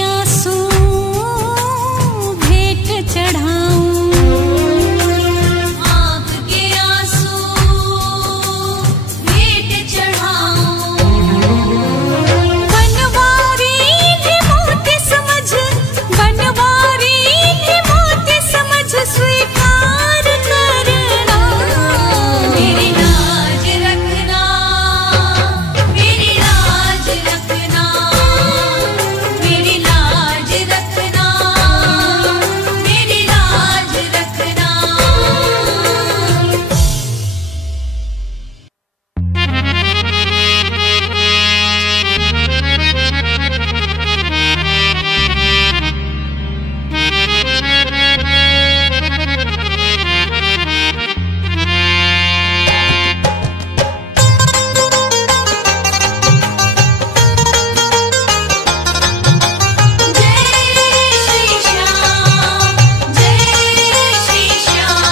आंसू भेंट चढ़ाऊं, आँख के आंसू भेंट चढ़ाऊं। बनवारी भी मोती समझ, बनवारी भी मोती समझ स्वीकार करना। मेरी लाज रखना, मेरी लाज रखना, मेरी लाज रखना, मेरी लाज रखना। जय श्री श्याम, जय श्री श्याम।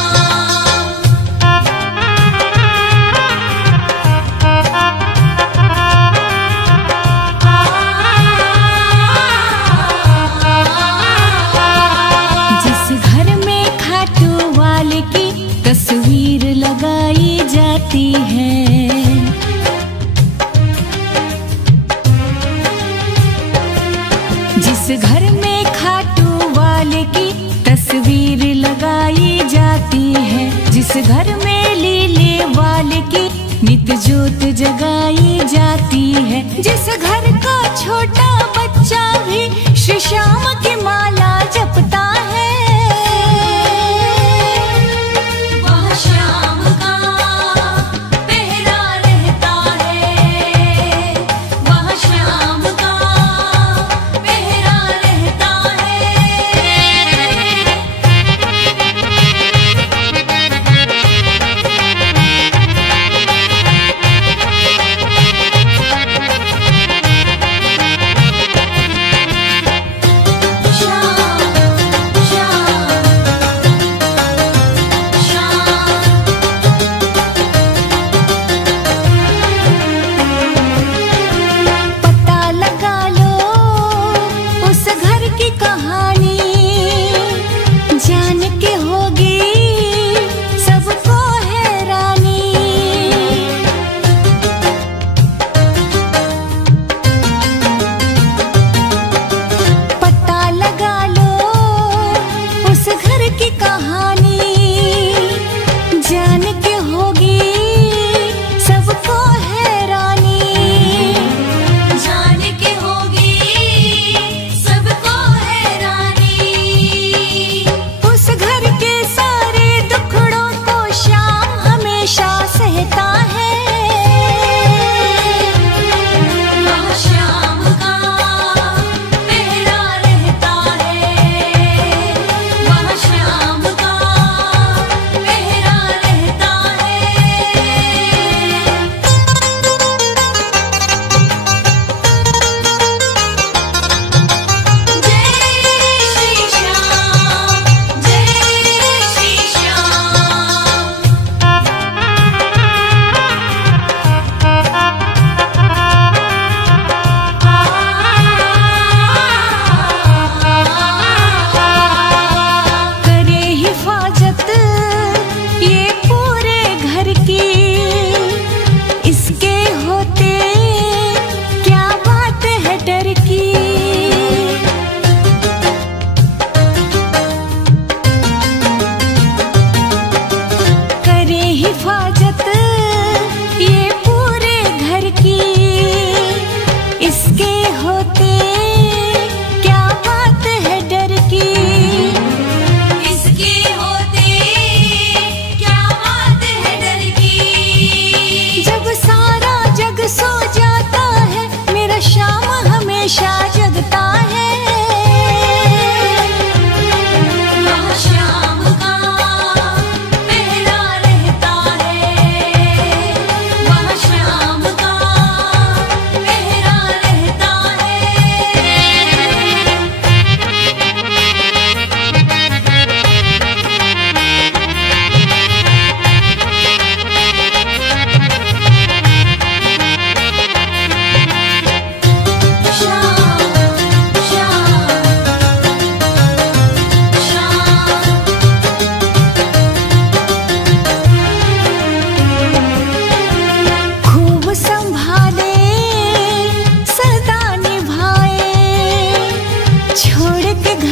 जिस घर में खाटू वाले की तस्वीर लगाई जाती है, जिस घर में खाटू वाले की तस्वीर लगाई जाती है, जिस घर में लीले वाले की नित ज्योत जगाई जाती है, जिस घर का छोटा बच्चा भी श्री श्याम की माला जपता है, वह श्याम का पहरा रहता है, वह श्याम का पहरा रहता है।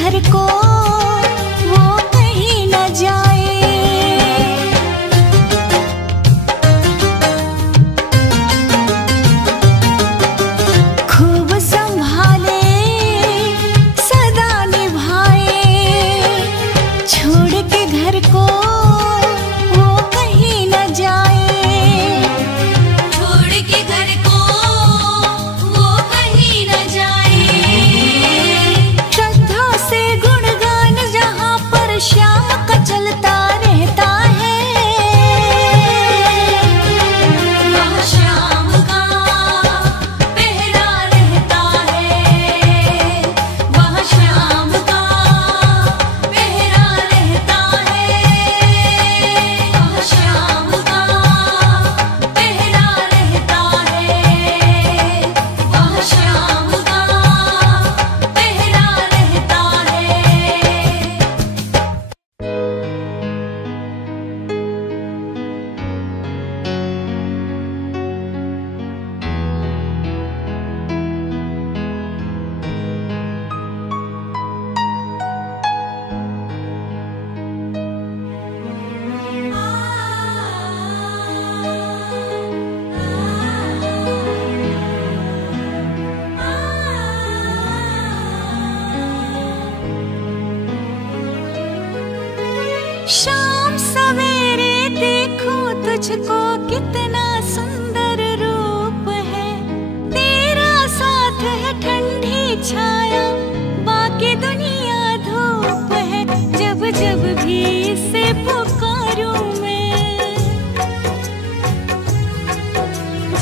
घर को वो कहीं न जाए। खूब संभाले सदा निभाए, छोड़ के घर को वो कहीं न जाए। छोड़ के घर को वो कहीं न जाए। श्रद्धा से गुणगान जहाँ पर श्याम का चलता रहता है, वहाँ श्याम का पहरा रहता है। वहाँ श्याम का पहरा रहता है। वहाँ श्याम का पहरा रहता है। वहाँ श्याम का पहरा रहता शाम सवेरे देखो तुझको कितना सुंदर रूप है। तेरा साथ है ठंडी छाया, बाकी दुनिया धूप है। जब जब भी इसे पुकारूं मैं,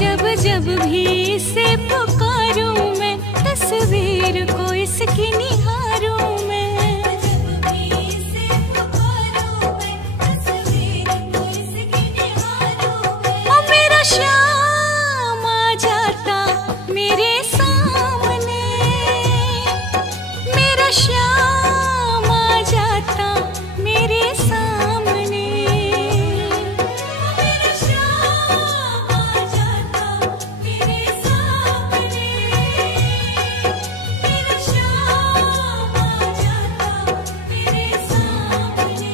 जब जब भी इसे पुकारूं मैं, तस्वीर को इसकी निहारूं मैं। श्याम आ जाता मेरे सामने, मेरा श्याम आ जाता मेरे सामने। मेरा श्याम आ जाता मेरे सामने। मेरा श्याम आ जाता मेरे सामने।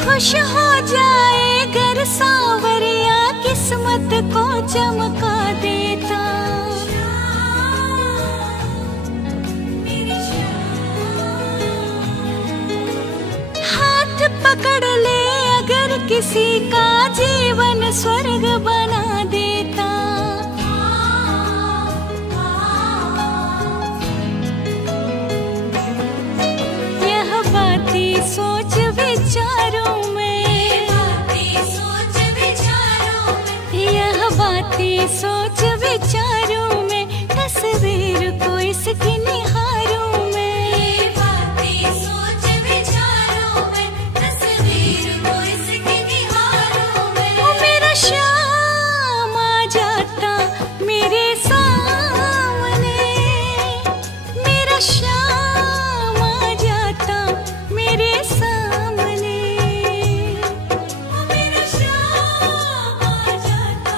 खुश हो जाए घर सांवरिया, किस्मत को चमका देता। हाथ पकड़ ले अगर किसी का, जीवन स्वर्ग बना देता। यह बातें सोच विचारों में, यह बातें सोच विचारों में, तस्वीर को इसकी निहारूं मैं। बातें सोच विचारों में, तस्वीर को इसकी निहारूं मैं। ओ मेरा श्याम आ जाता मेरे सामने, मेरा श्याम आ जाता मेरे सामने। ओ मेरा श्याम आ जाता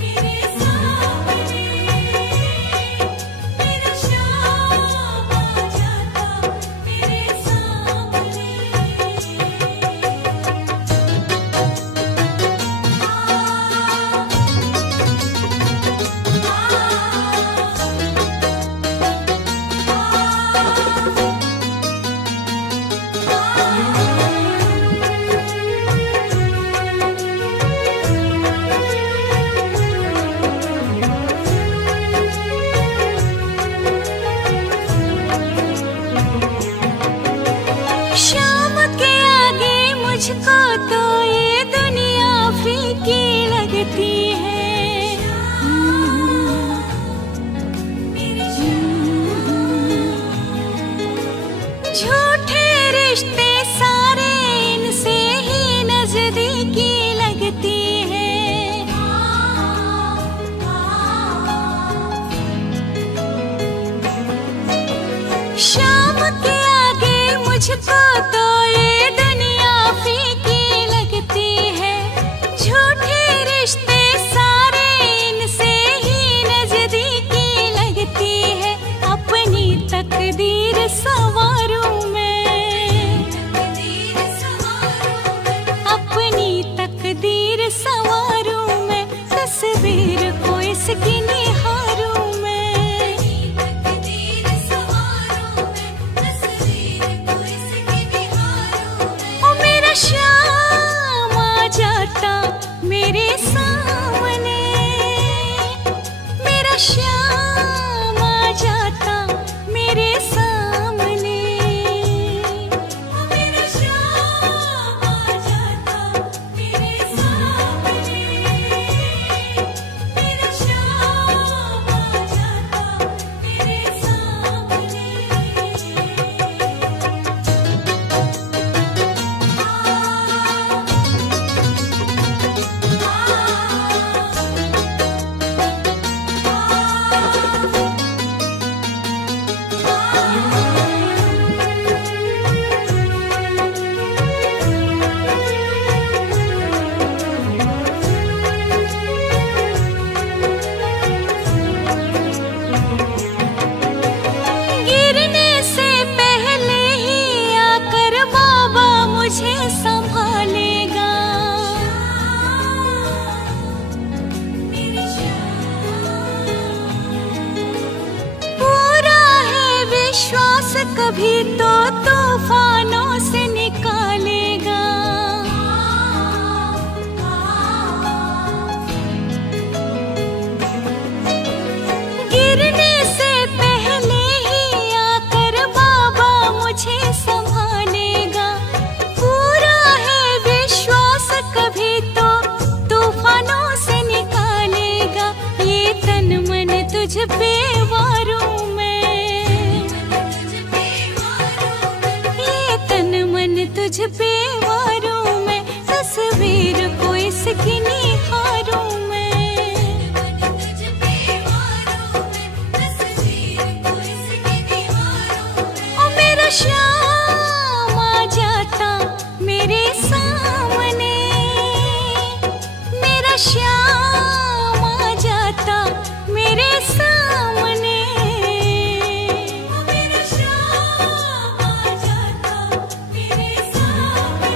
मेरे सामने। मेरा श्याम आ जाता मेरे सामने। शाम के आगे मुझको तो ये दुनिया फीकी लगती है। झूठे रिश्ते सारे इनसे ही नजदीकी लगती है। शाम के आगे मुझको तो ये दुनिया फीकी लगती है। झूठे रिश्ते सारे इनसे ही नजदीकी लगती है। अपनी तकदीर संवारूं मैं, अपनी तकदीर संवारूं मैं, तस्वीर को इसकी निहारूं मैं। ओ मेरा श्याम आ जाता मेरे सामने, मेरा श्याम आ जाता मेरे सामने। ओ मेरा श्याम आ जाता मेरे सामने, मेरा श्याम आ जाता मेरे सामने। गिरने से पहले ही आकर बाबा मुझे संभालेगा। पूरा है विश्वास कभी तो तूफानों से निकालेगा। गिरने से पहले ही आकर बाबा मुझे संभालेगा। पूरा है विश्वास कभी तो तूफानों से निकालेगा। ये तन मन तुझ पे वारूं मैं, ये तन मन तुझ पे वारूं मैं, तस्वीर को इसकी निहारूं मैं। ओ मेरा श्याम आ जाता मेरे सामने, मेरा श्याम आ जाता मेरे सामने। ओ मेरा श्याम आ जाता मेरे सामने,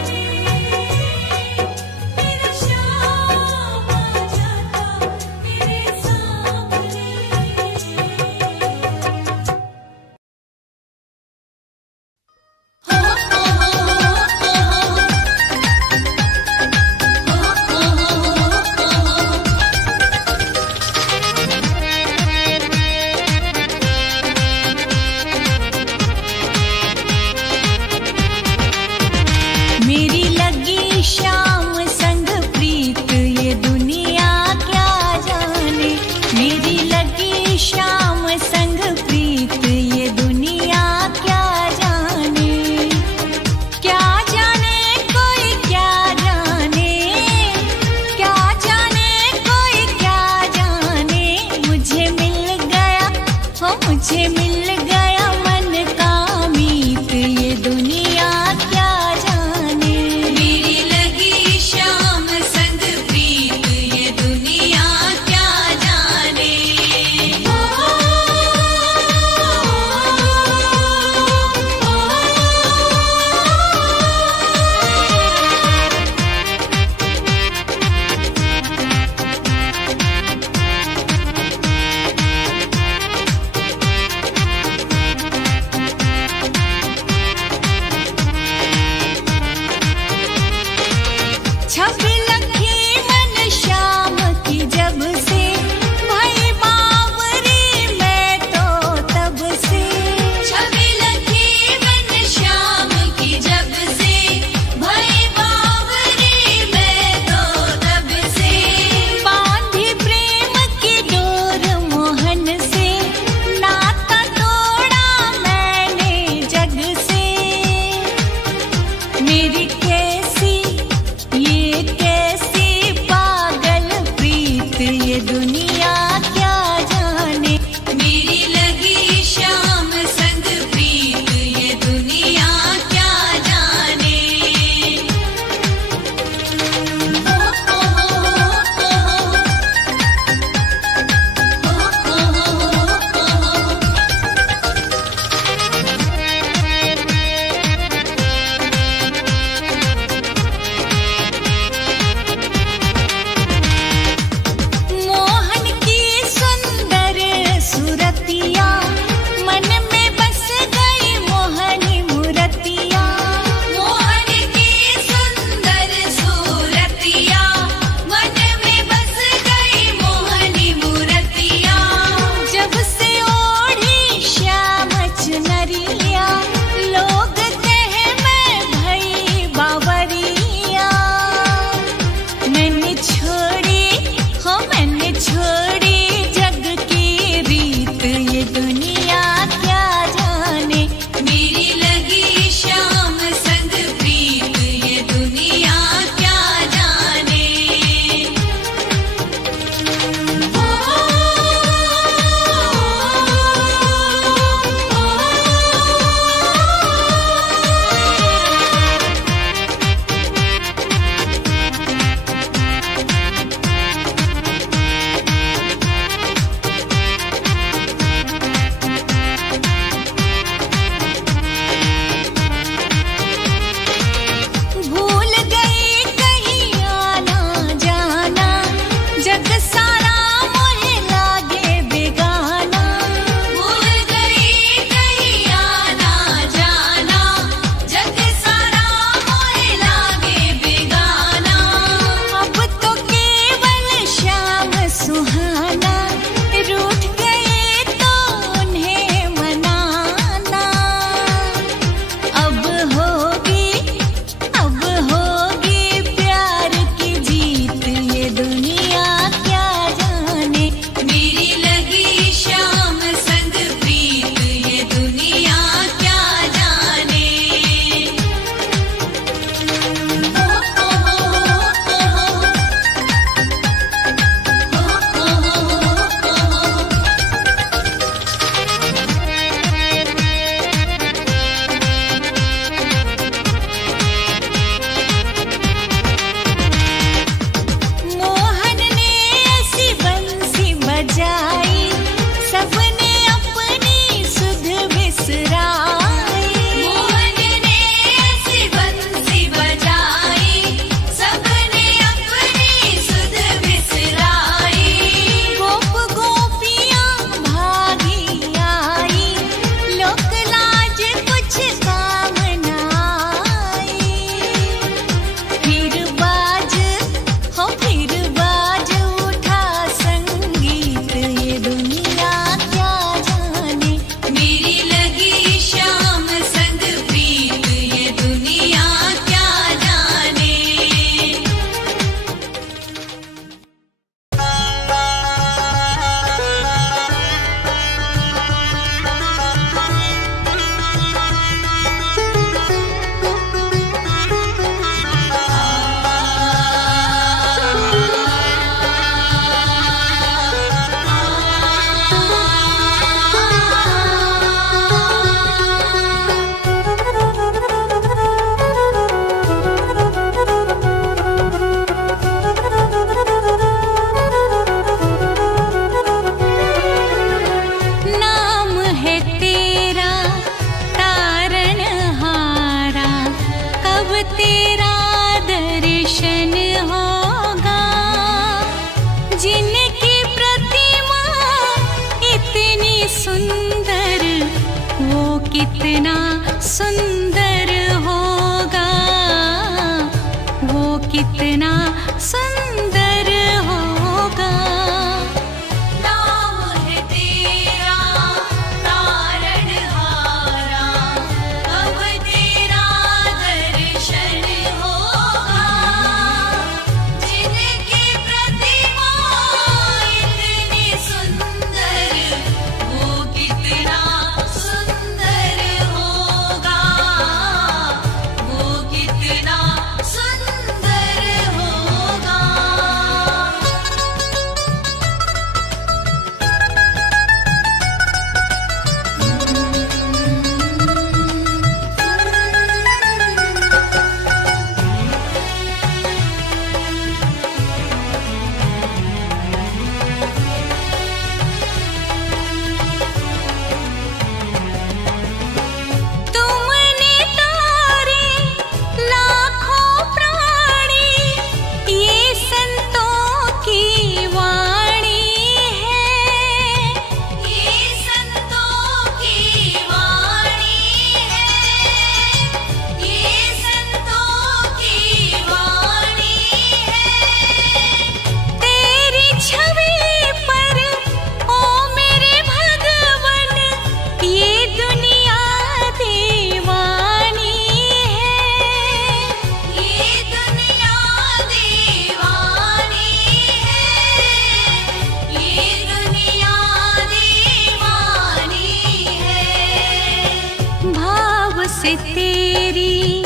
तेरी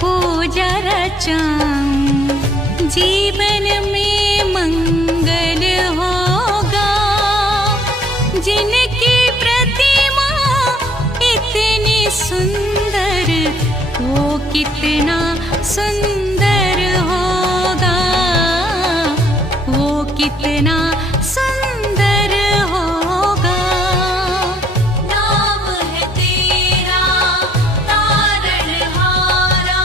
पूजा रचाऊं, जीवन में मंगल होगा। जिनकी प्रतिमा इतनी सुंदर, वो कितना सुंदर होगा, वो कितना सुंदर होगा। नाम है तेरा तारणहारा।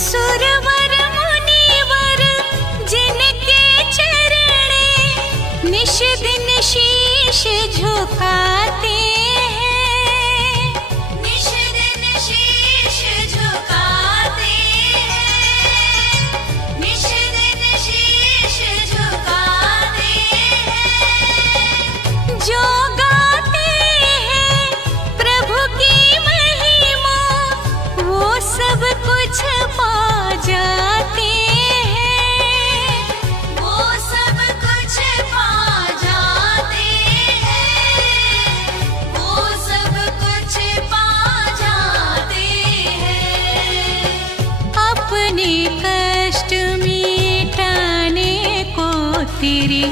सुरवर मुनिवर जिनके चरणे निश दिन शीश झुकाते हैं, निश दिन शीश झुकाते हैं, निश दिन शीश झुकाते हैं। जो गाते हैं प्रभु की महिमा, वो सब कुछ पा जाते हैं, वो सब कुछ पा जाते हैं, वो सब कुछ पा जाते हैं। अपने कष्ट मिटाने को तेरे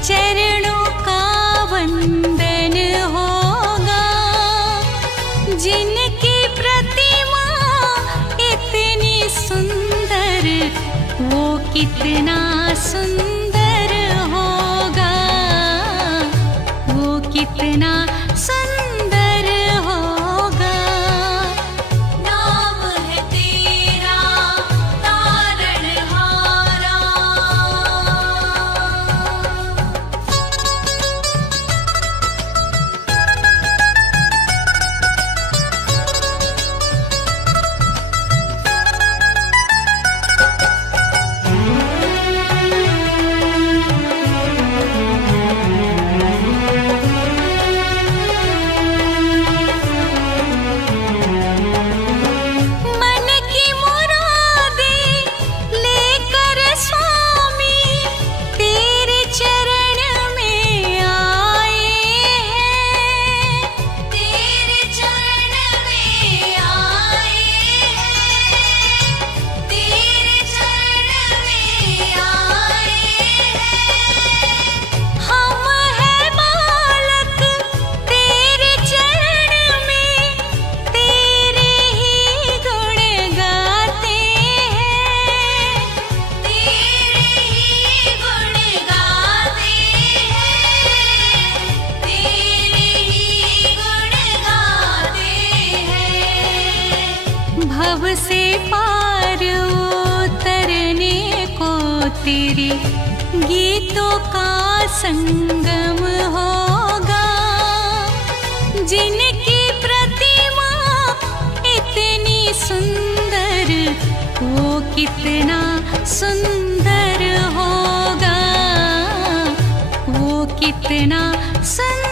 चरणों का वंदन होगा। जिनकी प्रतिमा इतनी सुंदर, वो कितना सुंदर होगा, वो कितना सुंदर होगा। नाम है तेरा तारणहारा। मन की मुरादें लेकर स्वामी तेरे चरण में आए हैं, तेरे चरण में आए हैं, तेरे चरण में आए हैं। हम हैं बालक तेरे चरण में, तेरे ही गुण गाते हैं, तेरे ही गुण गाते हैं, तेरे ही गुण गाते हैं। भव से पार उतरने को तेरे गीतों का संगम होगा। जिनकी प्रतिमा इतनी सुंदर, वो कितना सुंदर होगा, वो कितना सुंदर